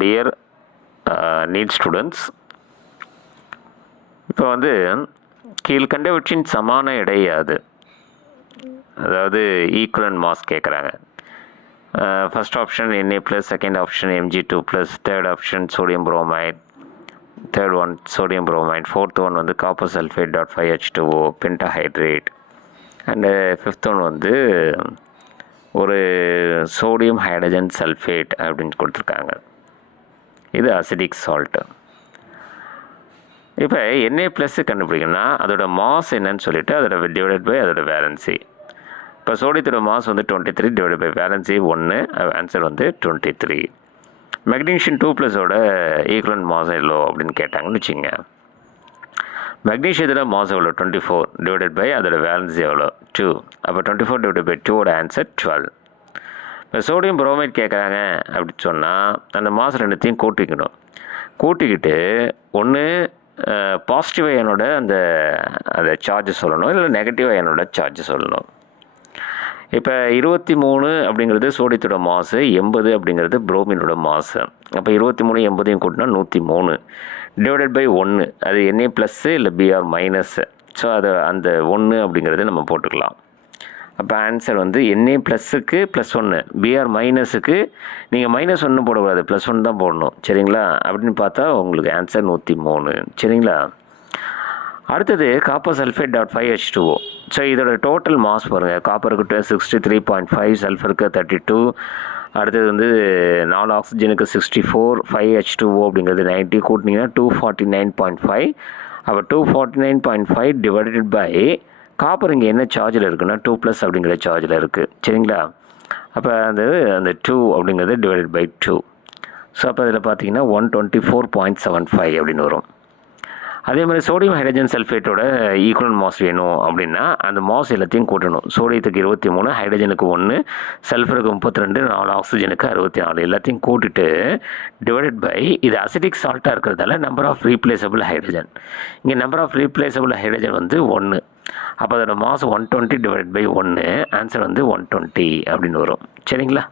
Dear NEET students, இப்போ வந்து கீழ்கண்டவற்றின் சமான எடை யாது? அதாவது ஈக்குவலன்ட் மாஸ் கேட்குறாங்க. First option Na plus, second option Mg2 plus, third option sodium bromide, third one sodium bromide, fourth one வந்து copper sulphate dot 5H2O pentahydrate, and fifth one வந்து ஒரு சோடியம் ஹைட்ரஜன் சல்ஃபேட் அப்படின்னு கொடுத்துருக்காங்க. இது acidic salt. இப்போ Na plus கண்டுபிடிக்கணும்னா அதோட mass என்னன்னு சொல்லிவிட்டு அதோட டிவைடட் பை அதோட வேலன்சி. இப்போ சோடியத்தோட மாஸ் வந்து 23 டிவைடட் பை வேலன்சி 1, ஆன்சர் வந்து 23. மெக்னீஷியம் 2+ஓட ஈக்குவலன்ட் மாஸ் எவ்வளோ அப்படின்னு கேட்டாங்கன்னு வச்சுங்க. மெக்னீஷியத்தோட மாஸ் எவ்வளோ 24 டிவைடட் பை அதோட வேலன்சி எவ்வளோ 2. அப்போ 24 டிவைடட் பை 2ஓட ஆன்சர் 12. இப்போ சோடியம் புரோமைட் கேட்குறாங்க அப்படின்னு சொன்னால் அந்த மாஸ் ரெண்டுத்தையும் கூட்டிக்கணும். கூட்டிக்கிட்டு ஒன்று பாசிட்டிவ் அயனோட அந்த சார்ஜ் சொல்லணும், இல்லை நெகட்டிவ் அயனோட சார்ஜ் சொல்லணும். இப்போ 23 அப்படிங்கிறது சோடியத்தோட மாசு, 80 அப்படிங்கிறது புரோமினோட மாசு. அப்போ 23 80 கூட்டினா 103 டிவைடட் பை 1, அது Na ப்ளஸ்ஸு இல்லை Br மைனஸ்ஸு. ஸோ அது அந்த 1 அப்படிங்கிறது நம்ம போட்டுக்கலாம். அப்போ ஆன்சர் வந்து Na ப்ளஸ்ஸுக்கு +1, Br மைனஸுக்கு நீங்கள் -1 போடக்கூடாது, +1 தான் போடணும். சரிங்களா? அப்படின்னு பார்த்தா உங்களுக்கு ஆன்சர் 103. சரிங்களா? அடுத்தது copper sulphate dot 5H2O. So இதோட டோட்டல் மாஸ் பாருங்கள். காப்பருக்கு 63.5, சல்ஃபருக்கு 32, அடுத்தது வந்து 4 ஆக்சிஜனுக்கு 64, 5H2O அப்படிங்கிறது 90 கூட்டினீங்கன்னா 249.5. அப்போ 249.5 டிவைடட் பை காப்பர் இங்கே என்ன சார்ஜில் இருக்குன்னா 2+ அப்படிங்கிற சார்ஜில் இருக்குது. சரிங்களா? அப்போ அந்த 2 அப்படிங்கிறது டிவைடட் பை 2. ஸோ அப்போ இதில் பார்த்தீங்கன்னா 124.75 அப்படின்னு வரும். அதே மாதிரி சோடியம் ஹைட்ரஜன் சல்ஃபேட்டோட ஈக்குவலன்ட் மாஸ் வேணும் அப்படின்னா அந்த மாஸ் எல்லாத்தையும் கூட்டணும். சோடியத்துக்கு 23, ஹைட்ரஜனுக்கு 1, சல்ஃபருக்கு 32, 4 ஆக்சிஜனுக்கு 64 எல்லாத்தையும் கூட்டிட்டு டிவைடட் பை இது அசிடிக் சால்ட்டாக இருக்கிறதால நம்பர் ஆஃப் ரீப்ளேசபிள் ஹைட்ரஜன். இங்கே நம்பர் ஆஃப் ரீப்ளேசபிள் ஹைட்ரஜன் வந்து 1. அப்போ அதோட மாஸ் 120 டிவைடட் பை 1, ஆன்சர் வந்து 120 அப்படின்னு வரும். சரிங்களா?